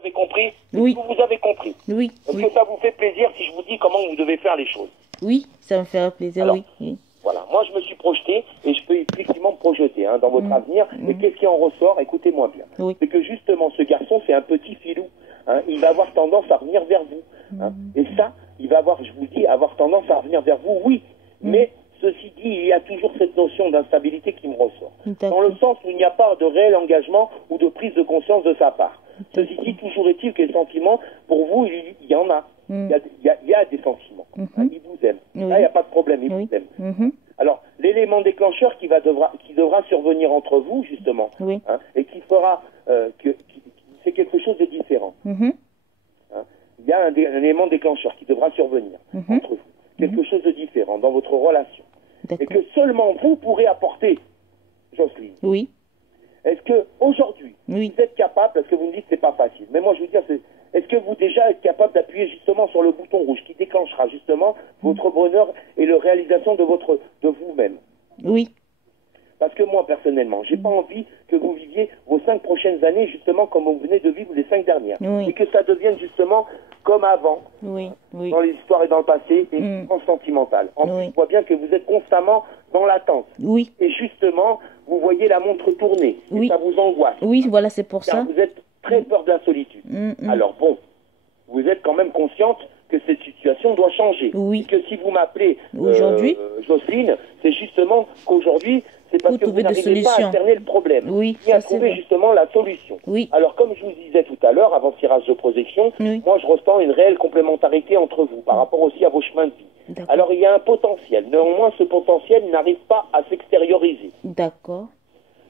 avez compris? Oui. Vous avez compris? Oui. Est-ce Oui. que ça vous fait plaisir si je vous dis comment vous devez faire les choses? Oui, ça me fera plaisir, Alors, oui. Oui. Voilà, moi je me suis projeté et je peux effectivement me projeter dans votre avenir. Et qu'est-ce qui en ressort? Écoutez-moi bien. Oui. C'est que justement ce garçon, c'est un petit filou. Il va avoir tendance à revenir vers vous. Et ça, il va avoir, je vous dis, avoir tendance à revenir vers vous, oui. Mais ceci dit, il y a toujours cette notion d'instabilité qui me ressort. Dans le sens où il n'y a pas de réel engagement ou de prise de conscience de sa part. Ceci dit, toujours est-il que les sentiments, pour vous, il y en a. Il y a des sentiments. Il vous aime. Là, il n'y a pas de problème, il vous aime. Alors, l'élément déclencheur qui devra survenir entre vous, justement, et qui fera c'est quelque chose de différent. Il y a un élément déclencheur qui devra survenir entre vous. Quelque chose de différent dans votre relation. Et que seulement vous pourrez apporter, Jocelyne. Oui. Est-ce que aujourd'hui vous êtes capable, parce que vous me dites que c'est pas facile, mais moi je veux dire, est-ce que vous déjà êtes capable d'appuyer justement sur le bouton rouge qui déclenchera justement votre bonheur et la réalisation de vous-même? Oui. Parce que moi personnellement, j'ai pas envie que vous viviez vos 5 prochaines années justement comme vous venez de vivre les 5 dernières, et que ça devienne justement comme avant, dans l'histoire et dans le passé, et sentimental. En plus, je vois bien que vous êtes constamment dans l'attente. Oui. Et justement, vous voyez la montre tourner. Et ça vous angoisse. Oui, voilà, c'est pour car ça. vous êtes très peur de la solitude. Alors bon, vous êtes quand même consciente que cette situation doit changer. Oui. Et que si vous m'appelez aujourd'hui, Jocelyne, c'est justement qu'aujourd'hui, c'est parce que vous n'arrivez pas à cerner le problème. Oui, et à trouver justement la solution. Oui. Alors comme je vous disais tout à l'heure, avant ce tirage de projection, moi je ressens une réelle complémentarité entre vous, par rapport aussi à vos chemins de vie. Alors il y a un potentiel. Néanmoins, ce potentiel n'arrive pas à s'extérioriser. D'accord.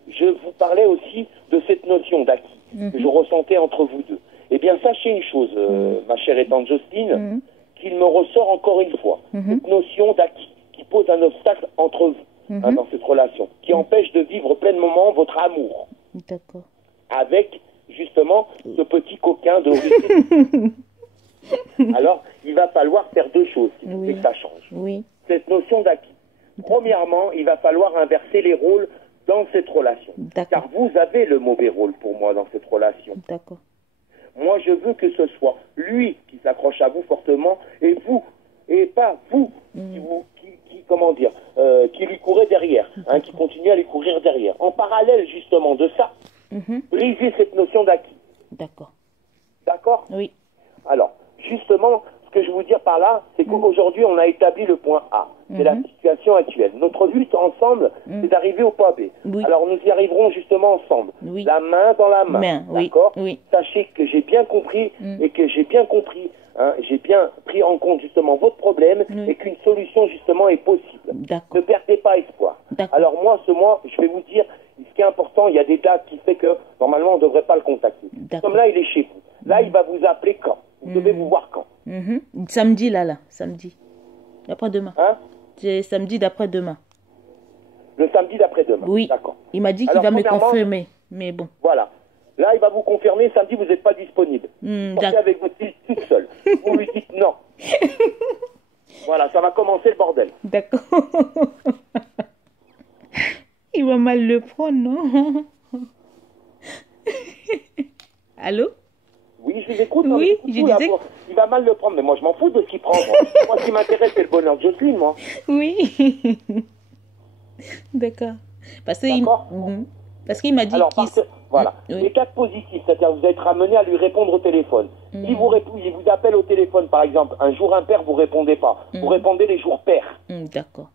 Je vous parlais aussi de cette notion d'acquis que je ressentais entre vous deux. Eh bien, sachez une chose, ma chère et tante Jocelyne, qu'il me ressort encore une fois cette notion d'acquis qui pose un obstacle entre vous dans cette relation, qui empêche de vivre pleinement votre amour. D'accord. Avec, justement, ce petit coquin de Alors, il va falloir faire deux choses si vous voulez que ça change. Cette notion d'acquis. Premièrement, il va falloir inverser les rôles dans cette relation. Car vous avez le mauvais rôle pour moi dans cette relation. D'accord. Moi, je veux que ce soit lui qui s'accroche à vous fortement et vous, et pas vous qui lui courez derrière, qui continue à lui courir derrière. En parallèle, justement, de ça, briser cette notion d'acquis. D'accord. D'accord? Oui. Alors, justement, ce que je veux vous dire par là, c'est qu'aujourd'hui, on a établi le point A. C'est la situation actuelle. Notre but ensemble, c'est d'arriver au point B. Alors, nous y arriverons justement ensemble. La main dans la main. D'accord? Sachez que j'ai bien compris et que j'ai bien compris, j'ai bien pris en compte justement votre problème et qu'une solution justement est possible. Ne perdez pas espoir. Alors, moi, ce mois, je vais vous dire, ce qui est important, il y a des dates qui fait que normalement, on ne devrait pas le contacter. Comme là, il est chez vous. Là, il va vous appeler quand? Vous devez vous voir quand? Samedi, samedi. D'après-demain. C'est samedi d'après-demain. Le samedi d'après-demain. Oui. D'accord. Il m'a dit qu'il va me confirmer, mais bon. Voilà. Là, il va vous confirmer, samedi, vous n'êtes pas disponible. Sortez avec votre fille toute seule. Vous lui dites non. Voilà, ça va commencer le bordel. D'accord. Il va mal le prendre, non? Allô? Oui, je vous écoute. Oui, je disais... Il va mal le prendre, mais moi, je m'en fous de ce qu'il prend. Moi, ce qui m'intéresse, c'est le bonheur de Jocelyne, moi. Oui. D'accord. Parce qu'il m'a dit qu'il... Voilà. Les cas positifs, c'est-à-dire que vous êtes ramené à lui répondre au téléphone. Si il vous appelle au téléphone, par exemple, un jour impair, vous répondez pas. Vous répondez les jours pairs. D'accord.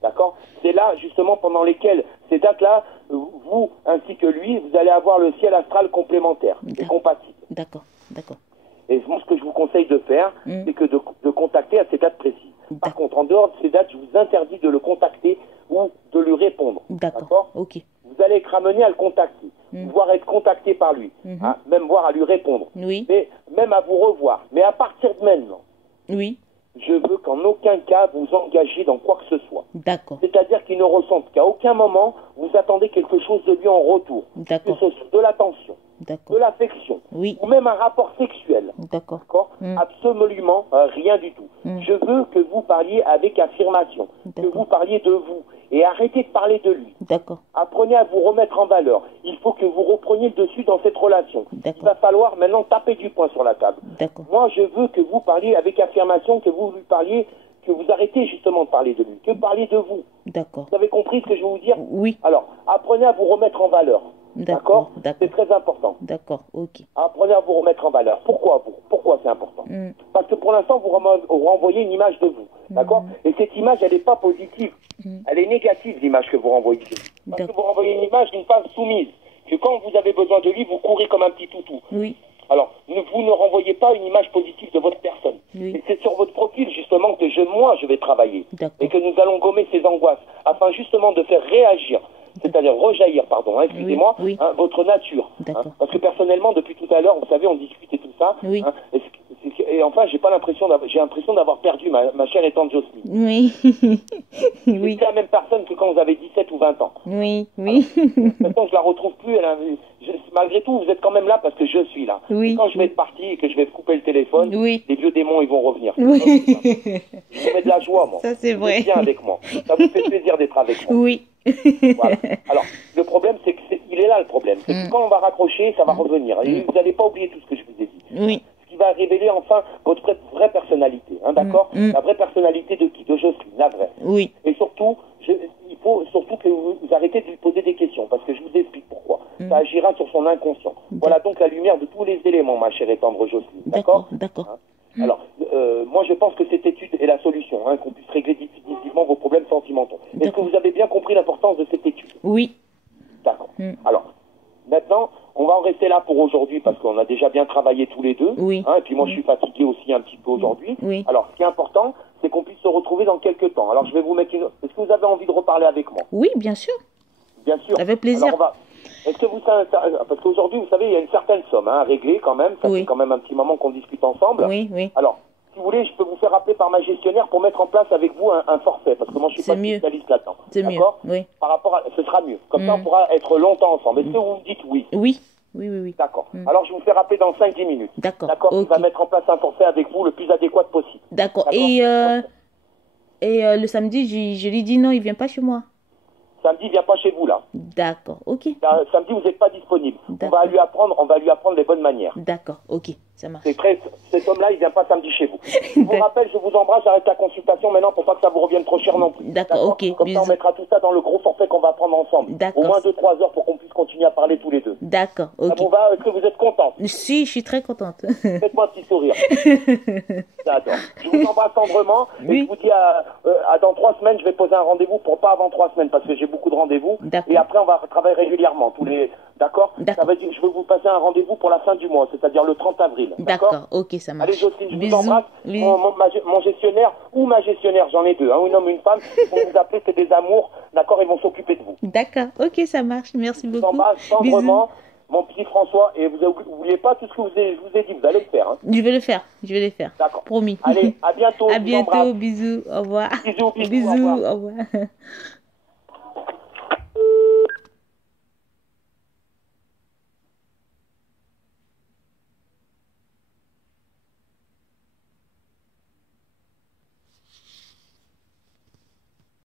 D'accord? C'est là, justement, pendant lesquelles, ces dates-là, vous, ainsi que lui, vous allez avoir le ciel astral complémentaire et compatible. D'accord, d'accord. Et moi, ce que je vous conseille de faire, c'est que de contacter à ces dates précises. Par contre, en dehors de ces dates, je vous interdis de le contacter ou de lui répondre. D'accord. Ok. Vous allez être ramené à le contacter, voire être contacté par lui, même voire à lui répondre, mais même à vous revoir. Mais à partir de maintenant, je veux qu'en aucun cas vous engagez dans quoi que ce soit. D'accord. C'est-à-dire qu'il ne ressente qu'à aucun moment vous attendez quelque chose de lui en retour. D'accord. Que ce soit de l'attention, de l'affection, ou même un rapport sexuel. D'accord. Absolument rien du tout. Je veux que vous parliez avec affirmation, que vous parliez de vous, et arrêtez de parler de lui. D'accord. Apprenez à vous remettre en valeur. Il faut que vous repreniez le dessus dans cette relation. Il va falloir maintenant taper du poing sur la table. Moi, je veux que vous parliez avec affirmation, que vous lui parliez, que vous arrêtez justement de parler de lui, que parliez de vous. D'accord. Vous avez compris ce que je veux vous dire? Oui. Alors, apprenez à vous remettre en valeur. D'accord. C'est très important. D'accord, ok. Apprenez à vous remettre en valeur. Pourquoi c'est important? Parce que pour l'instant, vous renvoyez une image de vous. D'accord. Et cette image, elle n'est pas positive. Elle est négative, l'image que vous renvoyez. Parce que vous renvoyez une image d'une femme soumise. Que quand vous avez besoin de lui, vous courez comme un petit toutou. Oui. Alors, vous ne renvoyez pas une image positive de votre personne. Oui. Et c'est sur votre profil, justement, que je vais travailler. Et que nous allons gommer ces angoisses, afin justement de faire réagir, c'est-à-dire rejaillir, pardon, excusez-moi, votre nature. Parce que personnellement, depuis tout à l'heure, vous savez, on discute et tout ça. Oui. Et enfin, j'ai l'impression d'avoir perdu ma chère et tante Jocelyne. Oui. Oui. C'est la même personne que quand vous avez 17 ou 20 ans. Oui, oui. Alors, maintenant, je la retrouve plus. Malgré tout, vous êtes quand même là parce que je suis là. Oui. Et quand je vais être parti et que je vais couper le téléphone, les vieux démons, ils vont revenir. Oui. Je vous mets de la joie, moi. Ça, c'est vrai. Vous êtes bien avec moi. Ça vous fait plaisir d'être avec moi. Oui. Voilà. Alors, le problème, c'est il est là le problème. C'est que quand on va raccrocher, ça va revenir. Et vous n'allez pas oublier tout ce que je vous ai dit. Oui. Ce qui va révéler enfin votre vraie personnalité. Hein, d'accord. La vraie personnalité de qui? De Jocelyne, la vraie. Oui. Et surtout, il faut surtout que vous arrêtez de lui poser des questions, parce que je vous explique pourquoi. Ça agira sur son inconscient. Voilà donc la lumière de tous les éléments, ma chère et tendre Jocelyne. D'accord. D'accord. Hein. Alors, moi je pense que cette étude est la solution, hein, qu'on puisse régler définitivement vos problèmes sentimentaux. Est-ce que vous avez bien compris l'importance de cette étude? Oui. D'accord. Alors, maintenant, on va en rester là pour aujourd'hui, parce qu'on a déjà bien travaillé tous les deux. Oui. Hein, et puis moi je suis fatigué aussi un petit peu aujourd'hui. Oui. Alors, ce qui est important, c'est qu'on puisse se retrouver dans quelques temps. Alors, je vais vous mettre une... Est-ce que vous avez envie de reparler avec moi? Oui, bien sûr. Bien sûr. Avec plaisir. Alors, est-ce que vous savez... Parce qu'aujourd'hui, vous savez, il y a une certaine somme à régler quand même. Ça fait quand même un petit moment qu'on discute ensemble. Oui, oui. Alors, si vous voulez, je peux vous faire appeler par ma gestionnaire pour mettre en place avec vous un forfait. Parce que moi, je suis pas spécialiste là-dedans. C'est mieux. Oui. Par rapport à... Ce sera mieux. Comme ça, on pourra être longtemps ensemble. Est-ce que vous me dites oui? Oui. Oui, oui, oui. D'accord. Alors, je vais vous faire appeler dans 5-10 minutes. D'accord. D'accord. On va mettre en place un forfait avec vous le plus adéquat possible. D'accord. Et le samedi, je lui dis non, il vient pas chez moi. Samedi, il vient pas chez vous, là. D'accord, ok. Samedi, vous n'êtes pas disponible. On va lui apprendre les bonnes manières. D'accord, ok, ça marche. Cet homme-là, il vient pas samedi chez vous. Je vous rappelle, je vous embrasse, j'arrête la consultation maintenant pour pas que ça vous revienne trop cher non plus. D'accord, ok. Comme ça, on mettra tout ça dans le gros forfait qu'on va prendre ensemble. Au moins 2-3 heures pour qu'on puisse continuer à parler tous les deux. D'accord, ok. Ça vous va? Est-ce que vous êtes contente? Si, je suis très contente. Faites-moi un petit sourire. D'accord. Je vous embrasse tendrement. Et je vous dis dans 3 semaines, je vais poser un rendez-vous pour pas avant 3 semaines parce que j'ai beaucoup de rendez-vous. Et après, on va travailler régulièrement. D'accord. Ça veut dire, je vais vous passer un rendez-vous pour la fin du mois, c'est-à-dire le 30 avril. D'accord, ok, ça marche. Allez, Jocelyne, je vous embrasse. Mon gestionnaire ou ma gestionnaire, j'en ai deux, hein, un homme et une femme, ils vont vous appeler, c'est des amours. D'accord, ils vont s'occuper de vous. D'accord, ok, ça marche. Merci beaucoup. Je vous embrasse tendrement. Mon petit François, et vous n'oubliez pas tout ce que je vous ai dit, vous allez le faire. Hein. Je vais le faire, D'accord. Promis. Allez, à bientôt. À bientôt, bisous, au revoir. Bisous, Bisous, au revoir.